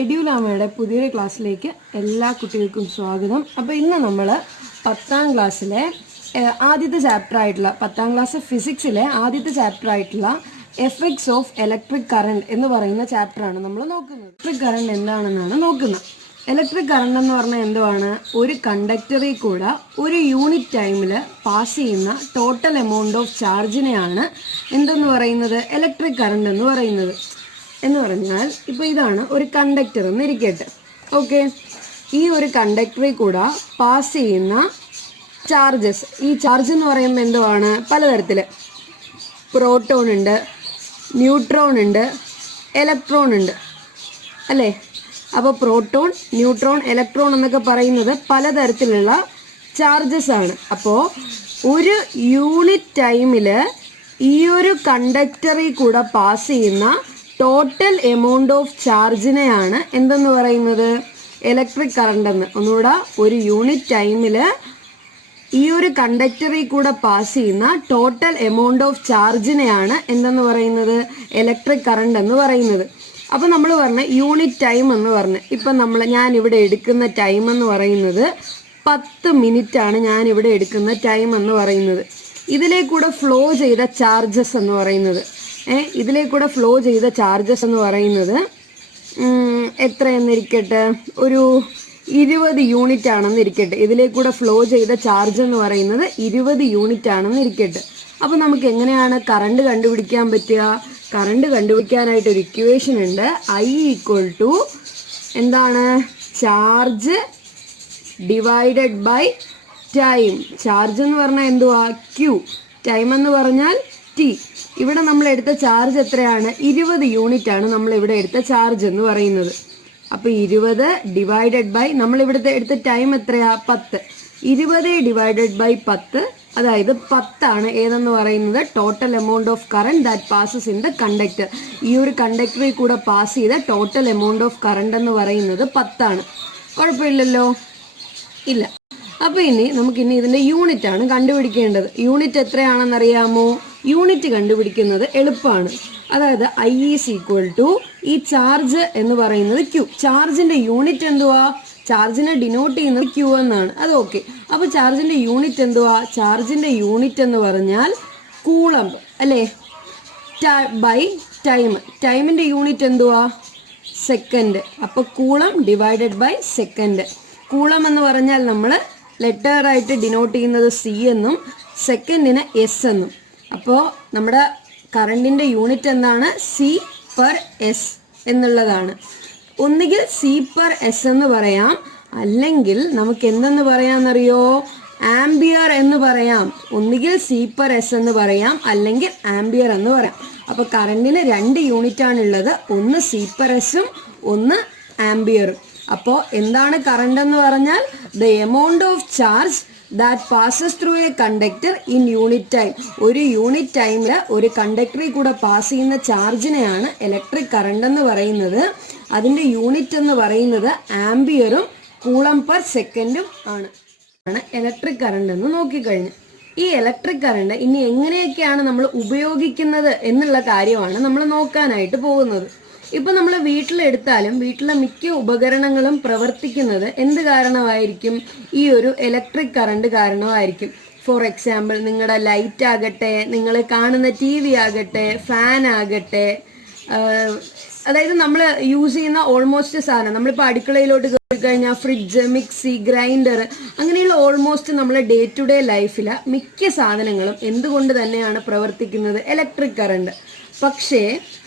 എഡ്യൂലാമയുടെ പുതിയൊരു ക്ലാസ്സിലേക്ക് എല്ലാ കുട്ടികൾക്കും സ്വാഗതം. അപ്പോൾ ഇന്ന് നമ്മൾ 10ാം ക്ലാസ്സിലെ ആദ്യത്തെ ചാപ്റ്റർ ആയിട്ടുള്ള 10ാം ക്ലാസ് ഫിസിക്സിലെ ആദ്യത്തെ ചാപ്റ്റർ ആയിട്ടുള്ള എഫക്ട്സ് ഓഫ് ഇലക്ട്രിക് കറണ്ട് എന്ന് പറയുന്ന ചാപ്റ്ററാണ് നമ്മൾ നോക്കുന്നത്. ഇലക്ട്രിക് കറണ്ട് എന്താണെന്നാണ് നോക്കുന്നത്. ഇലക്ട്രിക് കറണ്ട് എന്ന് പറഞ്ഞാൽ എന്തുവാണ്? ഒരു കണ്ടക്ടറിൽ കൂടെ ഒരു യൂണിറ്റ് ടൈമിൽ പാസ് ചെയ്യുന്ന ടോട്ടൽ എമൗണ്ട് ഓഫ് ചാർജിനെയാണ് എന്തെന്ന് പറയുന്നത്? ഇലക്ട്രിക് കറണ്ട് എന്ന് പറയുന്നത്. എന്ന് പറഞ്ഞാൽ ഇപ്പോൾ ഇതാണ് ഒരു കണ്ടക്ടർ എന്ന് ഇരിക്കട്ടെ. ഓക്കെ, ഈ ഒരു കണ്ടക്ടറിൽ കൂടെ പാസ് ചെയ്യുന്ന ചാർജസ്, ഈ ചാർജ് എന്ന് പറയുമ്പോൾ എന്തുവാണ്? പലതരത്തിൽ. പ്രോട്ടോൺ ഉണ്ട്, ന്യൂട്രോൺ ഉണ്ട്, ഇലക്ട്രോൺ ഉണ്ട്, അല്ലേ? അപ്പോൾ പ്രോട്ടോൺ, ന്യൂട്രോൺ, ഇലക്ട്രോൺ എന്നൊക്കെ പറയുന്നത് പലതരത്തിലുള്ള ചാർജസ് ആണ്. അപ്പോൾ ഒരു യൂണിറ്റ് ടൈമിൽ ഈ ഒരു കണ്ടക്ടറിൽ കൂടെ പാസ് ചെയ്യുന്ന ടോട്ടൽ എമൗണ്ട് ഓഫ് ചാർജിനെയാണ് എന്തെന്ന് പറയുന്നത്? ഇലക്ട്രിക് കറണ്ട് എന്ന്. ഒന്നുകൂടെ, ഒരു യൂണിറ്റ് ടൈമിൽ ഈ ഒരു കണ്ടക്ടറിൽ കൂടെ പാസ് ചെയ്യുന്ന ടോട്ടൽ എമൗണ്ട് ഓഫ് ചാർജിനെയാണ് എന്തെന്ന് പറയുന്നത്? ഇലക്ട്രിക് കറണ്ട് എന്ന് പറയുന്നത്. അപ്പോൾ നമ്മൾ പറഞ്ഞ യൂണിറ്റ് ടൈം എന്ന് പറഞ്ഞ്, ഇപ്പം ഞാനിവിടെ എടുക്കുന്ന ടൈം എന്ന് പറയുന്നത് 10 മിനിറ്റാണ്. ഞാനിവിടെ എടുക്കുന്ന ടൈം എന്ന് പറയുന്നത്. ഇതിലേക്കൂടെ ഫ്ലോ ചെയ്ത ചാർജസ് എന്ന് പറയുന്നത് ഇതിലേക്കൂടെ ഫ്ലോ ചെയ്ത ചാർജസ് എന്ന് പറയുന്നത് എത്രയെന്നിരിക്കട്ടെ, ഒരു 20 യൂണിറ്റ് ആണെന്നിരിക്കട്ടെ. ഇതിലേക്കൂടെ ഫ്ലോ ചെയ്ത ചാർജ് എന്ന് പറയുന്നത് 20 യൂണിറ്റ് ആണെന്നിരിക്കട്ടെ. അപ്പോൾ നമുക്ക് എങ്ങനെയാണ് കറണ്ട് കണ്ടുപിടിക്കാൻ പറ്റുക? കറണ്ട് കണ്ടുപിടിക്കാനായിട്ട് ഒരു ഇക്വേഷൻ ഉണ്ട്. I = എന്താണ്? Charge divided by time. Charge എന്ന് പറഞ്ഞാൽ എന്തുവാ? Q. ടൈം എന്ന് പറഞ്ഞാൽ T. ഇവിടെ നമ്മൾ എടുത്ത ചാർജ് എത്രയാണ്? 20 യൂണിറ്റ് ആണ് നമ്മൾ ഇവിടെ എടുത്ത ചാർജ് എന്ന് പറയുന്നത്. അപ്പോൾ 20 ഡിവൈഡഡ് ബൈ, നമ്മൾ ഇവിടുത്തെ എടുത്ത ടൈം എത്രയാ? 10. 20 ഡിവൈഡഡ് ബൈ 10, അതായത് 10 ആണ് ഏതെന്ന് പറയുന്നത്? Total amount of current that passes in the conductor. ഈ ഒരു കണ്ടക്ടറിൽ കൂടെ പാസ് ചെയ്ത ടോട്ടൽ എമൗണ്ട് ഓഫ് കറണ്ട് എന്ന് പറയുന്നത് 10 ആണ്. കുഴപ്പമില്ലല്ലോ? ഇല്ല. അപ്പോൾ നമുക്കിനി ഇതിൻ്റെ യൂണിറ്റ് ആണ് കണ്ടുപിടിക്കേണ്ടത്. യൂണിറ്റ് എത്രയാണെന്നറിയാമോ? യൂണിറ്റ് കണ്ടുപിടിക്കുന്നത് എളുപ്പമാണ്. അതായത് I = ഈ ചാർജ് എന്ന് പറയുന്നത് Q. ചാർജിൻ്റെ യൂണിറ്റ് എന്തുവാ? ചാർജിനെ ഡിനോട്ട് ചെയ്യുന്നത് Q എന്നാണ്. അത് ഓക്കെ. അപ്പോൾ ചാർജിൻ്റെ യൂണിറ്റ് എന്തുവാ? ചാർജിൻ്റെ യൂണിറ്റ് എന്ന് പറഞ്ഞാൽ കൂളംബ്, അല്ലേ? By time. ടൈമിൻ്റെ യൂണിറ്റ് എന്തുവാ? സെക്കൻഡ്. അപ്പോൾ coulomb divided by second. Coulomb എന്ന് പറഞ്ഞാൽ നമ്മൾ ലെറ്ററായിട്ട് ഡിനോട്ട് ചെയ്യുന്നത് C എന്നും സെക്കൻഡിന് S എന്നും. അപ്പോൾ നമ്മുടെ കറണ്ടിൻ്റെ യൂണിറ്റ് എന്താണ്? C/S എന്നുള്ളതാണ്. ഒന്നുകിൽ C/S എന്ന് പറയാം, അല്ലെങ്കിൽ നമുക്ക് എന്തെന്ന് പറയാമെന്നറിയോ? ആംബിയർ എന്ന് പറയാം. ഒന്നുകിൽ C/S എന്ന് പറയാം, അല്ലെങ്കിൽ ആംബിയർ എന്ന് പറയാം. അപ്പോൾ കറണ്ടിന് 2 യൂണിറ്റ് ആണുള്ളത്. ഒന്ന് C/Sഉം ഒന്ന് ആംബിയറും. അപ്പോൾ എന്താണ് കറണ്ട് എന്ന് പറഞ്ഞാൽ? The amount of charge that passes through A conductor in unit time. ഒരു യൂണിറ്റ് ടൈമിൽ ഒരു കണ്ടക്ടറിൽ കൂടെ പാസ് ചെയ്യുന്ന ചാർജിനെയാണ് ഇലക്ട്രിക് കറണ്ട് എന്ന് പറയുന്നത്. അതിൻ്റെ യൂണിറ്റ് എന്ന് പറയുന്നത് ആംബിയറും കൂളം/സെക്കൻഡും ആണ് ഇലക്ട്രിക് കറണ്ട് എന്ന് നോക്കിക്കഴിഞ്ഞു. ഈ ഇലക്ട്രിക് കറണ്ട് ഇനി എങ്ങനെയൊക്കെയാണ് നമ്മൾ ഉപയോഗിക്കുന്നത് എന്നുള്ള കാര്യമാണ് നമ്മൾ നോക്കാനായിട്ട് പോകുന്നത്. ഇപ്പം നമ്മൾ വീട്ടിലെടുത്താലും വീട്ടിലെ മിക്ക ഉപകരണങ്ങളും പ്രവർത്തിക്കുന്നത് എന്ത് കാരണമായിരിക്കും? ഈ ഒരു ഇലക്ട്രിക് കറണ്ട് കാരണമായിരിക്കും. ഫോർ എക്സാമ്പിൾ, നിങ്ങളുടെ ലൈറ്റ് ആകട്ടെ, നിങ്ങൾ കാണുന്ന TV ആകട്ടെ, ഫാൻ ആകട്ടെ, അതായത് നമ്മൾ യൂസ് ചെയ്യുന്ന ഓൾമോസ്റ്റ് സാധനം, നമ്മളിപ്പോൾ അടുക്കളയിലോട്ട് കയറി കഴിഞ്ഞാൽ ഫ്രിഡ്ജ്, മിക്സി, ഗ്രൈൻഡർ, അങ്ങനെയുള്ള ഓൾമോസ്റ്റ് നമ്മൾ ഡേ ടു ഡേ ലൈഫിൽ മിക്ക സാധനങ്ങളും എന്തുകൊണ്ട് തന്നെയാണ് പ്രവർത്തിക്കുന്നത്? Electric current. പക്ഷേ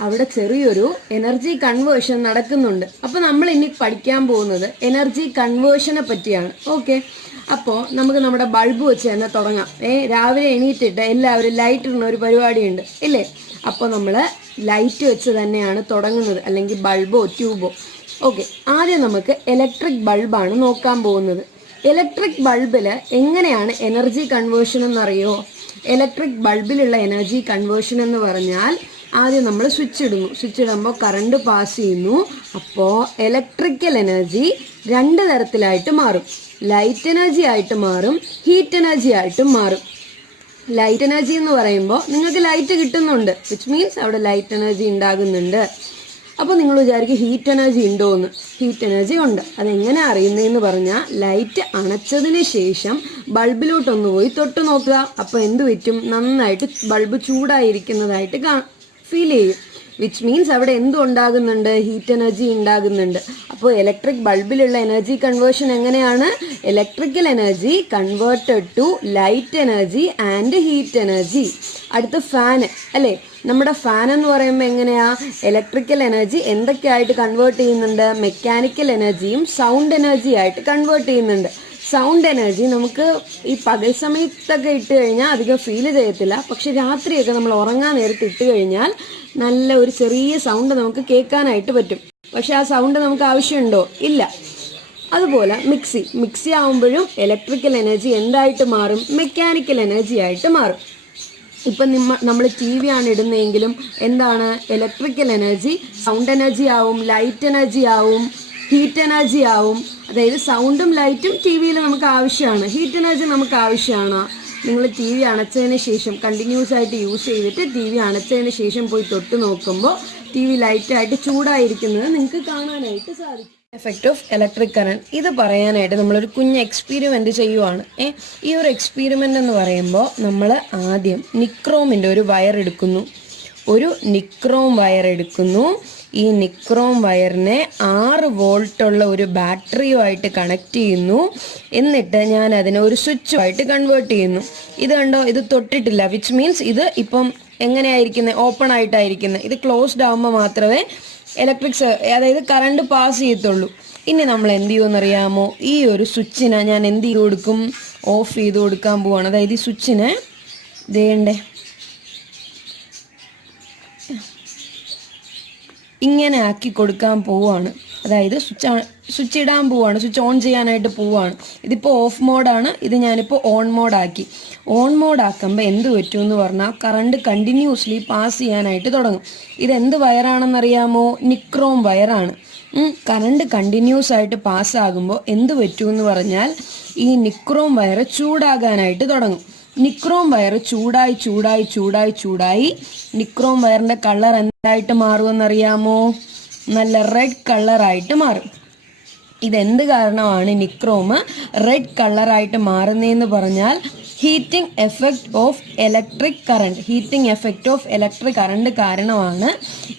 അവിടെ ചെറിയൊരു എനർജി കൺവേർഷൻ നടക്കുന്നുണ്ട്. അപ്പോൾ നമ്മൾ ഇനി പഠിക്കാൻ പോകുന്നത് എനർജി കൺവേർഷനെ പറ്റിയാണ്. ഓക്കെ, അപ്പോൾ നമുക്ക് നമ്മുടെ ബൾബ് വെച്ച് തന്നെ തുടങ്ങാം. രാവിലെ എണീറ്റിട്ട് എല്ലാവരും ലൈറ്റ് ഇടുന്ന ഒരു പരിപാടിയുണ്ട്, ഇല്ലേ? അപ്പോൾ നമ്മൾ ലൈറ്റ് വെച്ച് തന്നെയാണ് തുടങ്ങുന്നത്, അല്ലെങ്കിൽ ബൾബോ ട്യൂബോ. ഓക്കെ, ആദ്യം നമുക്ക് ഇലക്ട്രിക് ബൾബാണ് നോക്കാൻ പോകുന്നത്. ഇലക്ട്രിക് ബൾബിൽ എങ്ങനെയാണ് എനർജി കൺവേർഷൻ എന്നറിയോ? ഇലക്ട്രിക് ബൾബിലുള്ള എനർജി കൺവേർഷൻ എന്ന് പറഞ്ഞാൽ, ആദ്യം നമ്മൾ സ്വിച്ച് ഇടുന്നു. സ്വിച്ച് ഇടുമ്പോൾ കറണ്ട് പാസ് ചെയ്യുന്നു. അപ്പോൾ ഇലക്ട്രിക്കൽ എനർജി 2 തരത്തിലായിട്ട് മാറും. ലൈറ്റ് എനർജി ആയിട്ട് മാറും, ഹീറ്റ് എനർജി ആയിട്ടും മാറും. ലൈറ്റ് എനർജി എന്ന് പറയുമ്പോൾ നിങ്ങൾക്ക് ലൈറ്റ് കിട്ടുന്നുണ്ട്, വിച്ച് മീൻസ് അവിടെ ലൈറ്റ് എനർജി ഉണ്ടാകുന്നുണ്ട്. അപ്പോൾ നിങ്ങൾ വിചാരിക്കും ഹീറ്റ് എനർജി ഉണ്ടോ എന്ന്. ഹീറ്റ് എനർജി ഉണ്ട്. അതെങ്ങനെ അറിയുന്നതെന്ന് പറഞ്ഞാൽ ലൈറ്റ് അണച്ചതിന് ശേഷം ബൾബിലോട്ടൊന്ന് പോയി തൊട്ട് നോക്കുക. അപ്പോൾ എന്ത് പറ്റും? നന്നായിട്ട് ബൾബ് ചൂടായിരിക്കുന്നതായിട്ട് ഫീൽ ചെയ്യും. വിച്ച് മീൻസ് അവിടെ എന്തും ഉണ്ടാകുന്നുണ്ട്? ഹീറ്റ് എനർജി ഉണ്ടാകുന്നുണ്ട്. അപ്പോൾ ഇലക്ട്രിക് ബൾബിലുള്ള എനർജി കൺവേർഷൻ എങ്ങനെയാണ്? Electrical energy converted to light energy and heat energy. അടുത്ത ഫാന് അല്ലേ? നമ്മുടെ ഫാൻ എന്ന് പറയുമ്പോൾ എങ്ങനെയാ? ഇലക്ട്രിക്കൽ എനർജി എന്തൊക്കെയായിട്ട് കൺവേർട്ട് ചെയ്യുന്നുണ്ട്? മെക്കാനിക്കൽ എനർജിയും സൗണ്ട് എനർജി ആയിട്ട് കൺവേർട്ട് ചെയ്യുന്നുണ്ട്. സൗണ്ട് എനർജി നമുക്ക് ഈ പകൽ സമയത്തൊക്കെ ഇട്ട് കഴിഞ്ഞാൽ അധികം ഫീൽ ചെയ്യത്തില്ല. പക്ഷെ രാത്രിയൊക്കെ നമ്മൾ ഉറങ്ങാൻ നേരത്ത് ഇട്ട് കഴിഞ്ഞാൽ നല്ല ഒരു ചെറിയ സൗണ്ട് നമുക്ക് കേൾക്കാനായിട്ട് പറ്റും. പക്ഷെ ആ സൗണ്ട് നമുക്ക് ആവശ്യമുണ്ടോ? ഇല്ല. അതുപോലെ മിക്സി ആവുമ്പോഴും ഇലക്ട്രിക്കൽ എനർജി എന്തായിട്ട് മാറും? മെക്കാനിക്കൽ എനർജി ആയിട്ട് മാറും. ഇപ്പം നമ്മൾ ടി വി ആണ് ഇടുന്നതെങ്കിലും എന്താണ്? ഇലക്ട്രിക്കൽ എനർജി സൗണ്ട് എനർജി ആവും, ലൈറ്റ് എനർജി ആവും, ഹീറ്റ് എനർജി ആവും. അതായത് സൗണ്ടും ലൈറ്റും ടി വിയിൽ നമുക്ക് ആവശ്യമാണ്. ഹീറ്റ് എനർജി നമുക്ക് ആവശ്യമാണ്. നിങ്ങൾ ടി വി അണച്ചതിന് ശേഷം കണ്ടിന്യൂസ് ആയിട്ട് യൂസ് ചെയ്തിട്ട് ടി വി അണച്ചതിന് ശേഷം പോയി തൊട്ട് നോക്കുമ്പോൾ ടി വി ലൈറ്റായിട്ട് ചൂടായിരിക്കുന്നത് നിങ്ങൾക്ക് കാണാനായിട്ട് സാധിക്കും. എഫക്റ്റ് ഓഫ് ഇലക്ട്രിക് കറണ്ട് ഇത് പറയാനായിട്ട് നമ്മളൊരു കുഞ്ഞ് എക്സ്പീരിമെൻ്റ് ചെയ്യുവാണ്. ഈ ഒരു എക്സ്പീരിമെൻ്റ് എന്ന് പറയുമ്പോൾ നമ്മൾ ആദ്യം നിക്രോമിൻ്റെ ഒരു വയർ എടുക്കുന്നു. ഈ നിക്രോം വയറിനെ 6 വോൾട്ടുള്ള ഒരു ബാറ്ററിയുമായിട്ട് കണക്ട് ചെയ്യുന്നു. എന്നിട്ട് ഞാൻ അതിനെ ഒരു സ്വിച്ചുമായിട്ട് കൺവേർട്ട് ചെയ്യുന്നു. ഇത് കണ്ടോ? ഇത് തൊട്ടിട്ടില്ല. വിച്ച് മീൻസ് ഇത് ഇപ്പം എങ്ങനെയായിരിക്കുന്നത്? ഓപ്പൺ ആയിട്ടായിരിക്കുന്നത്. ഇത് ക്ലോസ്ഡ് ആകുമ്പോൾ മാത്രമേ അതായത് കറണ്ട് പാസ് ചെയ്യത്തുള്ളൂ. ഇനി നമ്മൾ എന്ത് ചെയ്യുമെന്നറിയാമോ? ഈ ഒരു സ്വിച്ചിനെ ഞാൻ എന്ത് ചെയ്ത് കൊടുക്കും? ഓഫ് ചെയ്ത് കൊടുക്കാൻ പോവാണ്. അതായത് ഈ സ്വിച്ചിനെ ദേണ്ടേ ഇങ്ങനെ ആക്കി കൊടുക്കാൻ പോവാണ്. അതായത് സ്വിച്ച് ഇടാൻ പോവാണ്, സ്വിച്ച് ഓൺ ചെയ്യാനായിട്ട് പോവാണ്. ഇതിപ്പോൾ ഓഫ് മോഡാണ്, ഇത് ഞാനിപ്പോൾ ഓൺ മോഡാക്കി. ഓൺ മോഡാക്കുമ്പോൾ എന്ത് പറ്റുമെന്ന് പറഞ്ഞാൽ കറണ്ട് കണ്ടിന്യൂസ്ലി പാസ് ചെയ്യാനായിട്ട് തുടങ്ങും. ഇതെന്ത് വയറാണെന്നറിയാമോ? നിക്രോം വയറാണ്. കറണ്ട് കണ്ടിന്യൂസ് ആയിട്ട് പാസ്സാകുമ്പോൾ എന്ത് പറ്റുമെന്ന് പറഞ്ഞാൽ ഈ നിക്രോം വയർ ചൂടാകാനായിട്ട് തുടങ്ങും. നിക്രോം വയർ ചൂടായി നിക്രോം വയറിൻ്റെ കളർ എന്തായിട്ട് മാറുമെന്നറിയാമോ? നല്ല റെഡ് കളറായിട്ട് മാറും. ഇതെന്ത് കാരണമാണ് നിക്രോം റെഡ് കളറായിട്ട് മാറുന്നതെന്ന് പറഞ്ഞാൽ heating effect of electric current കാരണമാണ്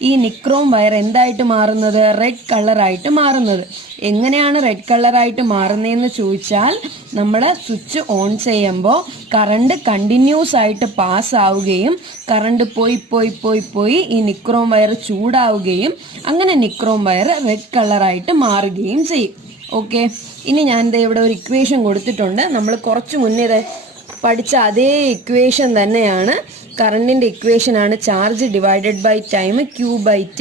ഈ നിക്രോം വയർ എന്തായിട്ട് മാറുന്നത്? റെഡ് കളറായിട്ട് മാറുന്നത്. എങ്ങനെയാണ് റെഡ് കളറായിട്ട് മാറുന്നതെന്ന് ചോദിച്ചാൽ നമ്മൾ സ്വിച്ച് ഓൺ ചെയ്യുമ്പോൾ കറണ്ട് കണ്ടിന്യൂസ് ആയിട്ട് പാസ് ആവുകയും കറണ്ട് പോയി ഈ നിക്രോം വയർ ചൂടാവുകയും അങ്ങനെ നിക്രോം വയർ റെഡ് കളറായിട്ട് മാറുകയും ചെയ്യും. ഓക്കെ, ഇനി ഞാൻ ഇവിടെ ഒരു ഇക്വേഷൻ കൊടുത്തിട്ടുണ്ട്. നമ്മൾ കുറച്ച് മുന്നേ പഠിച്ച അതേ ഇക്വേഷൻ തന്നെയാണ്. കറണ്ടിൻ്റെ ഇക്വേഷനാണ് charge divided by time Q/T.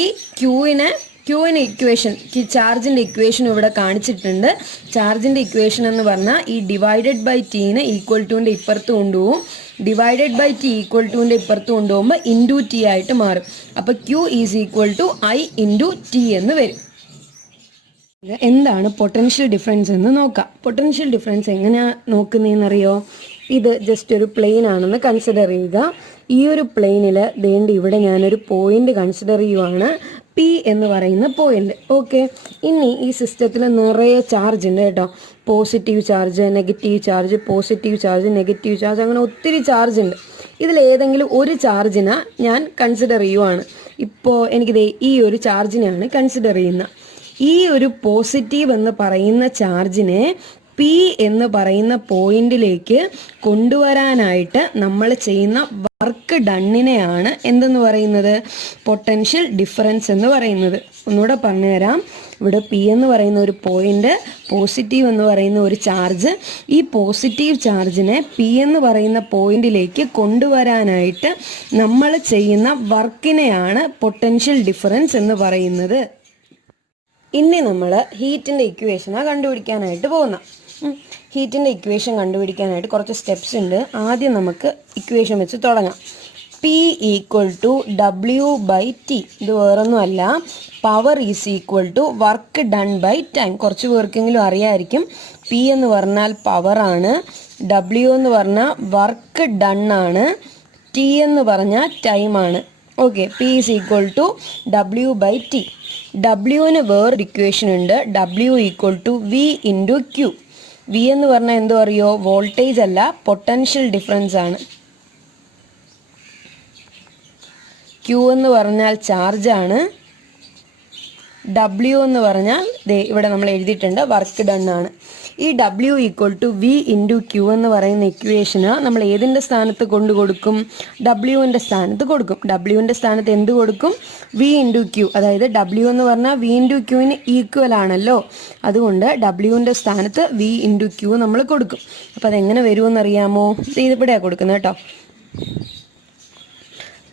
ഈ ക്യൂവിന് ഇക്വേഷൻ, ചാർജിൻ്റെ ഇക്വേഷൻ ഇവിടെ കാണിച്ചിട്ടുണ്ട്. ചാർജിൻ്റെ ഇക്വേഷൻ എന്ന് പറഞ്ഞാൽ ഈ ഡിവൈഡഡ് ബൈ ടീനെ ഈക്വൽ ടുവിൻ്റെ ഇപ്പുറത്ത് കൊണ്ടുപോകും. ഡിവൈഡഡ് ബൈ ടി ഈക്വൽ ടുവിൻ്റെ ഇപ്പുറത്ത് കൊണ്ടുപോകുമ്പോൾ ഇൻറ്റു ടി ആയിട്ട് മാറും. അപ്പോൾ Q is equal to I into T എന്ന് വരും. എന്താണ് പൊട്ടൻഷ്യൽ ഡിഫറൻസ് എന്ന് നോക്കാം. പൊട്ടൻഷ്യൽ ഡിഫറൻസ് എങ്ങനെയാണ് നോക്കുന്നതെന്നറിയോ? ഇത് ജസ്റ്റ് ഒരു പ്ലെയിൻ ആണെന്ന് കൺസിഡർ ചെയ്യുക. ഈ ഒരു പ്ലെയിനിൽ ഇവിടെ ഞാനൊരു പോയിന്റ് കൺസിഡർ ചെയ്യുവാണ്, P എന്ന് പറയുന്ന പോയിന്റ്. ഓക്കെ, ഇനി ഈ സിസ്റ്റത്തിൽ നിറയെ ചാർജ് ഉണ്ട് കേട്ടോ. Positive charge, negative charge, positive charge, negative charge, അങ്ങനെ ഒത്തിരി ചാർജ് ഉണ്ട്. ഇതിലേതെങ്കിലും ഒരു ചാർജിനെ ഞാൻ കൺസിഡർ ചെയ്യുവാണ്. ഇപ്പോൾ എനിക്കിത് ഈ ഒരു ചാർജിനെയാണ് കൺസിഡർ ചെയ്യുന്നത്. ഈ ഒരു പോസിറ്റീവ് എന്ന് പറയുന്ന ചാർജിനെ P എന്ന് പറയുന്ന പോയിന്റിലേക്ക് കൊണ്ടുവരാനായിട്ട് നമ്മൾ ചെയ്യുന്ന വർക്ക് ഡണ്ണിനെയാണ് എന്തെന്ന് പറയുന്നത്? പൊട്ടൻഷ്യൽ ഡിഫറൻസ് എന്ന് പറയുന്നത്. ഒന്നുകൂടെ പറഞ്ഞുതരാം. ഇവിടെ P എന്ന് പറയുന്ന ഒരു പോയിന്റ്, പോസിറ്റീവ് എന്ന് പറയുന്ന ഒരു ചാർജ്. ഈ പോസിറ്റീവ് ചാർജിനെ P എന്ന് പറയുന്ന പോയിന്റിലേക്ക് കൊണ്ടുവരാനായിട്ട് നമ്മൾ ചെയ്യുന്ന വർക്കിനെയാണ് പൊട്ടൻഷ്യൽ ഡിഫറൻസ് എന്ന് പറയുന്നത്. ഇനി നമ്മൾ ഹീറ്റിൻ്റെ ഇക്വേഷനാണ് കണ്ടുപിടിക്കാനായിട്ട് പോകുന്നത്. ഹീറ്റിൻ്റെ ഇക്വേഷൻ കണ്ടുപിടിക്കാനായിട്ട് കുറച്ച് സ്റ്റെപ്സ് ഉണ്ട്. ആദ്യം നമുക്ക് ഇക്വേഷൻ വെച്ച് തുടങ്ങാം. P equal to W/T. ഇത് വേറൊന്നുമല്ല, power is equal to work done by time. കുറച്ച് പേർക്കെങ്കിലും അറിയാമായിരിക്കും. P എന്ന് പറഞ്ഞാൽ പവറാണ്, W എന്ന് പറഞ്ഞാൽ വർക്ക് ഡൺ ആണ്, T എന്ന് പറഞ്ഞാൽ ടൈമാണ്. Okay, P is equal to W by T. ഡബ്ല്യുവിന് വേറൊരു ഇക്വേഷൻ ഉണ്ട്, W equal to V into Q. വി എന്ന് പറഞ്ഞാൽ എന്തോ അറിയോ, വോൾട്ടേജ് അല്ല, പൊട്ടൻഷ്യൽ ഡിഫറൻസ് ആണ്. ക്യൂ എന്ന് പറഞ്ഞാൽ ചാർജാണ്. ഡബ്ല്യു എന്ന് പറഞ്ഞാൽ ഇവിടെ നമ്മൾ എഴുതിയിട്ടുണ്ട് വർക്ക് ഡൺ ആണ്. ഈ W equal to V into Q എന്ന് പറയുന്ന ഇക്വേഷന് നമ്മൾ ഏതിൻ്റെ സ്ഥാനത്ത് കൊണ്ടു കൊടുക്കും, ഡബ്ല്യുവിൻ്റെ സ്ഥാനത്ത് കൊടുക്കും. ഡബ്ല്യുവിൻ്റെ സ്ഥാനത്ത് എന്ത് കൊടുക്കും, വി ഇൻറ്റു ക്യൂ. അതായത് ഡബ്ല്യു എന്ന് പറഞ്ഞാൽ വി ഇൻറ്റു ക്യൂവിന് ഈക്വൽ ആണല്ലോ, അതുകൊണ്ട് ഡബ്ല്യുവിൻ്റെ സ്ഥാനത്ത് വി ഇൻറ്റു ക്യൂ നമ്മൾ കൊടുക്കും. അപ്പോൾ അതെങ്ങനെ വരുമെന്നറിയാമോ, ഇതിവിടെയാണ് കൊടുക്കുന്നത് കേട്ടോ.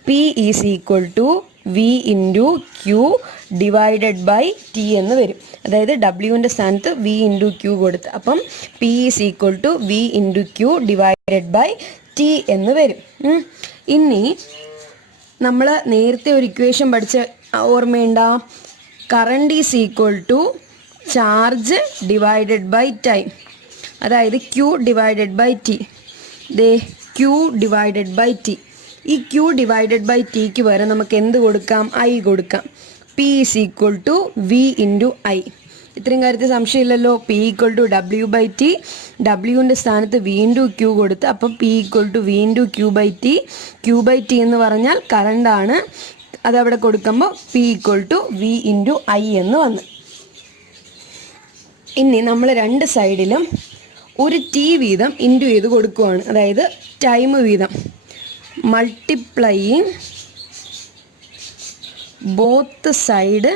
P is equal to V into Q divided by T എന്ന് വരും. അതായത് ഡബ്ല്യുവിൻ്റെ സ്ഥാനത്ത് വി ഇൻറ്റു ക്യൂ കൊടുത്ത്, അപ്പം P is equal to V into Q divided by T എന്ന് വരും. ഇനി നമ്മൾ നേരത്തെ ഒരു ഇക്വേഷൻ പഠിച്ച ഓർമ്മയുണ്ട, current is equal to charge divided by time. അതായത് Q divided by T. Q divided by T. ഈ ക്യൂ ഡിവൈഡഡ് ബൈ ടിക്ക് വരെ നമുക്ക് എന്ത് കൊടുക്കാം, ഐ കൊടുക്കാം. P is equal to V into I. ഇത്രയും കാര്യത്തിൽ സംശയമില്ലല്ലോ. P equal to W by T, ഡബ്ല്യുവിൻ്റെ സ്ഥാനത്ത് വി ഇൻറ്റു ക്യൂ കൊടുത്ത്, അപ്പം P equal to V into Q by T. Q by T എന്ന് പറഞ്ഞാൽ കറണ്ടാണ്, അതവിടെ കൊടുക്കുമ്പോൾ P equal to V into I എന്ന് വന്ന്. ഇനി നമ്മൾ രണ്ട് സൈഡിലും ഒരു ടി വീതം ഇൻറ്റു ചെയ്ത് കൊടുക്കുവാണ്, അതായത് ടൈം വീതം. Multiplying both side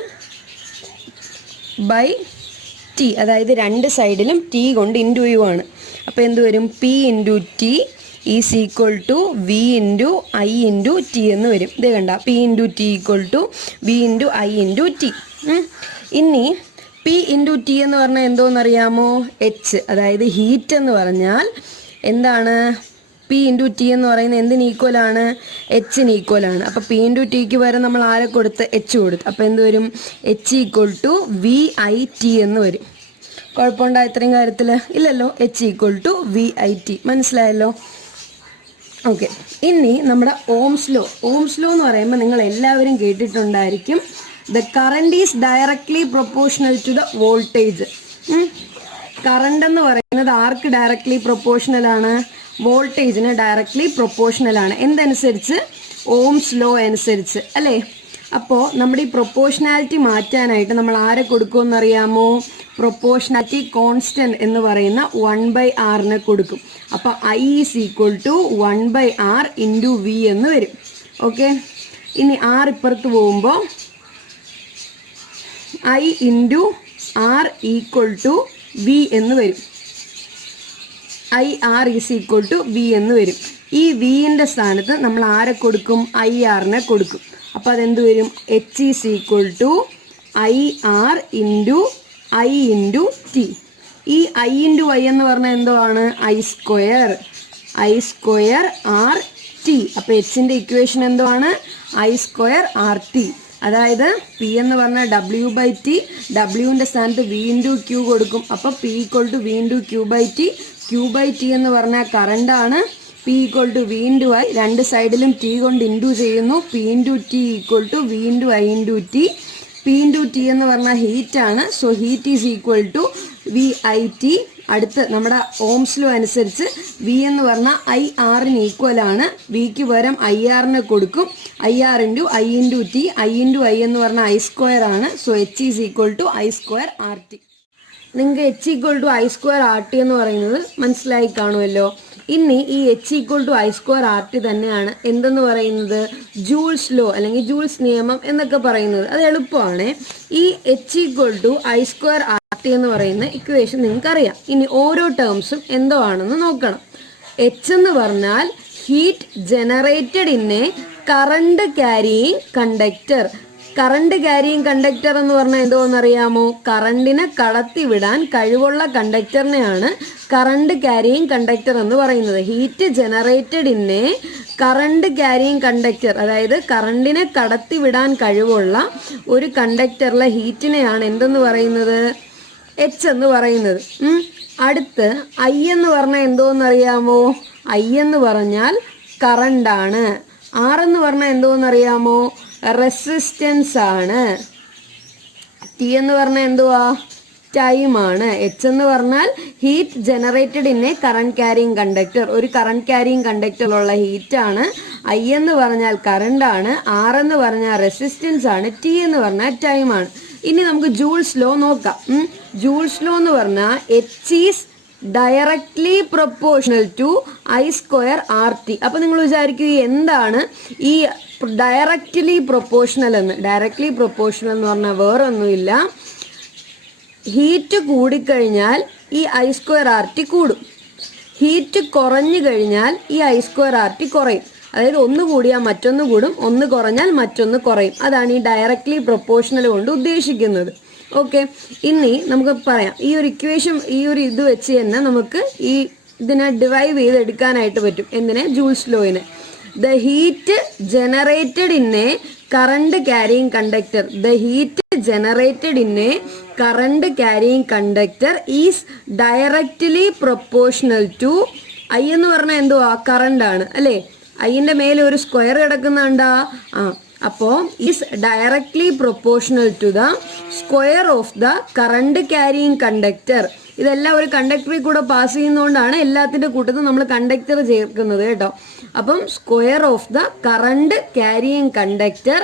by T. അതായത് രണ്ട് സൈഡിലും ടി കൊണ്ട് ഇൻറ്റു ചെയ്യുവാണ്. അപ്പോൾ എന്ത് വരും, P into T is equal to V into I into T എന്ന് വരും. ഇത് കണ്ട, P into T equal to V into I into T. ഇനി പി ഇൻറ്റു ടി എന്ന് പറഞ്ഞാൽ എന്തോന്നറിയാമോ, എച്ച്. അതായത് ഹീറ്റ് എന്ന് പറഞ്ഞാൽ എന്താണ്, പി ഇൻറ്റു ടി എന്ന് പറയുന്നത് എന്തിന് ഈക്വലാണ്, എച്ചിന് ഈക്വലാണ്. അപ്പോൾ പി ഇൻറ്റു ടിക്ക് വരെ നമ്മൾ ആരെ കൊടുത്ത്, എച്ച് കൊടുത്ത്. അപ്പോൾ എന്ത് വരും, H equal to V I T എന്ന് വരും. കുഴപ്പമുണ്ടോ ഇത്രയും കാര്യത്തിൽ? ഇല്ലല്ലോ. H equal to V I T. മനസ്സിലായല്ലോ? ഓക്കെ. ഇനി നമ്മുടെ ഓംസ് ലോ. ഓംസ് ലോ എന്ന് പറയുമ്പോൾ നിങ്ങൾ എല്ലാവരും കേട്ടിട്ടുണ്ടായിരിക്കും, the current is directly proportional to the voltage. Current എന്ന് പറയുന്നത് ആർക്ക് ഡയറക്ട്ലി പ്രൊപ്പോർഷണൽ ആണ്, വോൾട്ടേജിന് ഡയറക്ട്ലി പ്രൊപ്പോർഷണൽ ആണ്. എന്തനുസരിച്ച്, ഓംസ് ലോ അനുസരിച്ച് അല്ലേ. അപ്പോൾ നമ്മുടെ ഈ പ്രൊപ്പോർഷണാലിറ്റി മാറ്റാനായിട്ട് നമ്മൾ ആരെ കൊടുക്കുമെന്നറിയാമോ, പ്രൊപ്പോർഷണാലിറ്റി കോൺസ്റ്റന്റ് എന്ന് പറയുന്ന 1/r കൊടുക്കും. അപ്പോൾ I is equal to 1/r into V എന്ന് വരും. ഓക്കെ. ഇനി ആർ ഇപ്പുറത്ത് പോകുമ്പോൾ I into R equal to V എന്ന് വരും. I R is equal to V എന്ന് വരും. ഈ വിൻ്റെ സ്ഥാനത്ത് നമ്മൾ ആരെ കൊടുക്കും, ഐ ആറിനെ കൊടുക്കും. അപ്പോൾ അതെന്ത് വരും, H is equal to I R into I into T. ഈ ഐ ഇൻറ്റു ഐ എന്ന് പറഞ്ഞാൽ എന്തോ ആണ്, ഐ സ്ക്വയർ ആർ ടി. അപ്പോൾ എച്ചിൻ്റെ ഇക്വേഷൻ എന്തോ ആണ്, ഐ സ്ക്വയർ ആർ ടി. അതായത് പി എന്ന് പറഞ്ഞാൽ ഡബ്ല്യു ബൈ ടി, ഡബ്ല്യുവിൻ്റെ സ്ഥാനത്ത് വി ഇൻറ്റു ക്യൂ കൊടുക്കും. അപ്പോൾ P equal to V into Q by T. Q by T എന്ന് പറഞ്ഞാൽ കറണ്ടാണ്. P equal to V into I. രണ്ട് സൈഡിലും ടി കൊണ്ട് ഇൻറ്റു ചെയ്യുന്നു. P into T equal to V into I into T. P into T എന്ന് പറഞ്ഞാൽ ഹീറ്റാണ്. So heat is equal to V I T. അടുത്ത് നമ്മുടെ ഓംസ് ലോ അനുസരിച്ച് വി എന്ന് പറഞ്ഞാൽ ഐ ആറിന് ഈക്വലാണ്. വിക്ക് പകരം ഐ ആറിന് കൊടുക്കും. I R into I into T. I into I എന്ന് പറഞ്ഞാൽ ഐ സ്ക്വയർ ആണ്. So H is equal to I square R T. നിങ്ങൾക്ക് H equal to I square R T എന്ന് പറയുന്നത് മനസ്സിലായി കാണുമല്ലോ. ഇനി ഈ H equal to I square R T തന്നെയാണ് എന്തെന്ന് പറയുന്നത്, ജൂൾസ് ലോ അല്ലെങ്കിൽ ജൂൾസ് നിയമം എന്നൊക്കെ പറയുന്നത്. അത് എളുപ്പമാണ്. ഈ H equal to I square R T എന്ന് പറയുന്ന ഇക്വേഷൻ നിങ്ങൾക്കറിയാം. ഇനി ഓരോ ടേംസും എന്തോ ആണെന്ന് നോക്കണം. എച്ച് എന്ന് പറഞ്ഞാൽ heat generated in a current carrying conductor. Current carrying conductor എന്ന് പറഞ്ഞാൽ എന്തോന്നറിയാമോ, കറണ്ടിനെ കടത്തിവിടാൻ കഴിവുള്ള കണ്ടക്ടറിനെയാണ് കറണ്ട് ക്യാരിയിങ് കണ്ടക്ടർ എന്ന് പറയുന്നത്. Heat generated in a current carrying conductor, അതായത് കറണ്ടിനെ കടത്തിവിടാൻ കഴിവുള്ള ഒരു കണ്ടക്ടറിലെ ഹീറ്റിനെയാണ് എന്തെന്ന് പറയുന്നത്, എച്ച് എന്ന് പറയുന്നത്. അടുത്ത് ഐ എന്ന് പറഞ്ഞാൽ എന്തോന്നറിയാമോ, ഐ എന്ന് പറഞ്ഞാൽ കറണ്ടാണ്. R എന്ന് പറഞ്ഞാൽ എന്തോന്നറിയാമോ? റെസിസ്റ്റൻസ് ആണ്. T എന്ന് പറഞ്ഞാൽ എന്തുവാ? ടൈം ആണ്. H എന്ന് പറഞ്ഞാൽ heat generated in a current carrying conductor. ഒരു കറണ്ട് ക്യാരിങ് കണ്ടക്ടറിലുള്ള ഹീറ്റ് ആണ്. I എന്ന് പറഞ്ഞാൽ കറണ്ട് ആണ്. R എന്ന് പറഞ്ഞാൽ റെസിസ്റ്റൻസ് ആണ്. T എന്ന് പറഞ്ഞാൽ ടൈം ആണ്. ഇനി നമുക്ക് ജൂൾസ് ലോ നോക്കാം. ജൂൾസ് ലോ എന്ന് പറഞ്ഞാൽ H ഈസ് directly proportional to I² RT. അപ്പൊ നിങ്ങൾ വിചാരിക്കും എന്താണ് ഈ ഡയറക്ട്ലി പ്രൊപ്പോർഷണൽ എന്ന്? ഡയറക്ട്ലി പ്രൊപ്പോർഷണൽ എന്ന് പറഞ്ഞാൽ വേറെ ഒന്നുമില്ല, ഹീറ്റ് കൂടിക്കഴിഞ്ഞാൽ ഈ I² RT കൂടും, ഹീറ്റ് കുറഞ്ഞു കഴിഞ്ഞാൽ ഈ I² RT കുറയും. അതായത് ഒന്ന് കൂടിയാൽ മറ്റൊന്ന് കൂടും, ഒന്ന് കുറഞ്ഞാൽ മറ്റൊന്ന് കുറയും. അതാണ് ഈ ഡയറക്ട്ലി പ്രൊപ്പോർഷണൽ കൊണ്ട് ഉദ്ദേശിക്കുന്നത്. ഓക്കെ, ഇനി നമുക്ക് പറയാം ഈ ഒരു ഇക്വേഷൻ, ഈ ഒരു ഇത് വെച്ച് തന്നെ നമുക്ക് ഈ ഇതിനെ ഡിറൈവ് ചെയ്തെടുക്കാനായിട്ട് പറ്റും. എന്തിനെ? ജൂൾസ് ലോയിനെ. The heat generated in a current carrying conductor, the heat generated in a current carrying conductor is directly proportional to I എന്ന് പറഞ്ഞാൽ എന്തുവാ? കറണ്ട് ആണ് അല്ലേ? Iന്റെ മേലെ ഒരു സ്ക്വയർ കിടക്കുന്നുണ്ടാ? അപ്പോൾ is directly proportional to the square of the current carrying conductor. ഇതെല്ലാം ഒരു കണ്ടക്ടറിൽ കൂടെ പാസ് ചെയ്യുന്നതുകൊണ്ടാണ് എല്ലാത്തിൻ്റെ കൂട്ടത്തിൽ നമ്മൾ കണ്ടക്ടർ ചേർക്കുന്നത് കേട്ടോ. അപ്പം square of the current carrying conductor,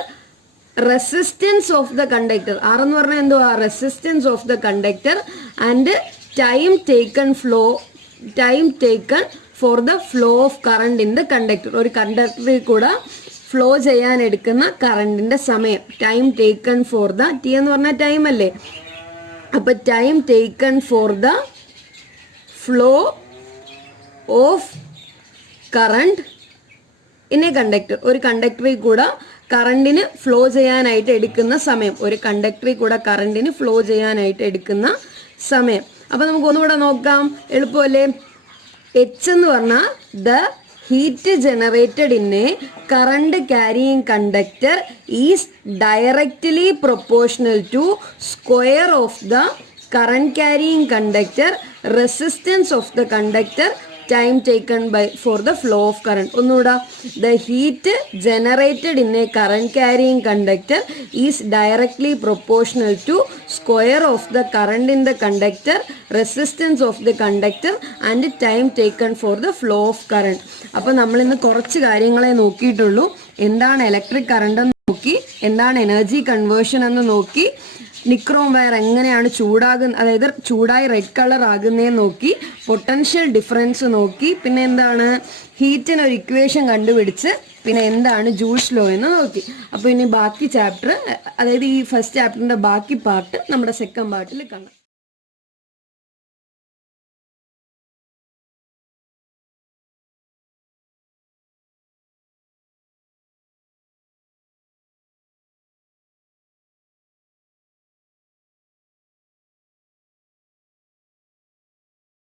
resistance of the conductor. R എന്ന് പറഞ്ഞാൽ എന്തുവാ? Resistance of the conductor and time taken for the flow of current in the conductor. ഒരു കണ്ടക്ടറിൽ കൂടെ ഫ്ലോ ചെയ്യാൻ എടുക്കുന്ന കറണ്ടിന്റെ സമയം. Time taken for the, T എന്ന് പറഞ്ഞാൽ ടൈം അല്ലേ? അപ്പൊ time taken for the flow of current in A conductor. ഒരു കണ്ടക്ടറിൽ കൂടെ കറണ്ടിന് ഫ്ലോ ചെയ്യാനായിട്ട് എടുക്കുന്ന സമയം. ഒരു കണ്ടക്ടറിൽ കൂടെ കറണ്ടിന് ഫ്ലോ ചെയ്യാനായിട്ട് എടുക്കുന്ന സമയം. അപ്പൊ നമുക്ക് ഒന്നുകൂടെ നോക്കാം, എളുപ്പമല്ലേ? H എന്ന് പറഞ്ഞാൽ the heat generated in a current carrying conductor is directly proportional to square of the current carrying conductor, resistance of the conductor, time taken for the flow of current. ഒന്നുകൂടെ, the heat generated in a current carrying conductor is directly proportional to square of the current in the conductor, resistance of the conductor and time taken for the flow of current. അപ്പോൾ നമ്മൾ ഇന്ന് കുറച്ച് കാര്യങ്ങളെ നോക്കിയിട്ടുള്ളൂ. എന്താണ് electric current എന്ന് നോക്കി, എന്താണ് energy conversion എന്ന് നോക്കി, നിക്രോം വയർ എങ്ങനെയാണ് അതായത് ചൂടായി റെഡ് കളർ ആകുന്നതെന്ന് നോക്കി, പൊട്ടൻഷ്യൽ ഡിഫറൻസ് നോക്കി, പിന്നെ എന്താണ് ഹീറ്റിന് ഒരു ഇക്വേഷൻ കണ്ടുപിടിച്ച്, പിന്നെ എന്താണ് ജൂൾസ് ലോ എന്ന് നോക്കി. അപ്പോൾ ഇനി ബാക്കി ചാപ്റ്റർ, അതായത് ഈ ഫസ്റ്റ് ചാപ്റ്ററിന്റെ ബാക്കി പാർട്ട് നമ്മുടെ സെക്കൻഡ് പാർട്ടിൽ കാണാം.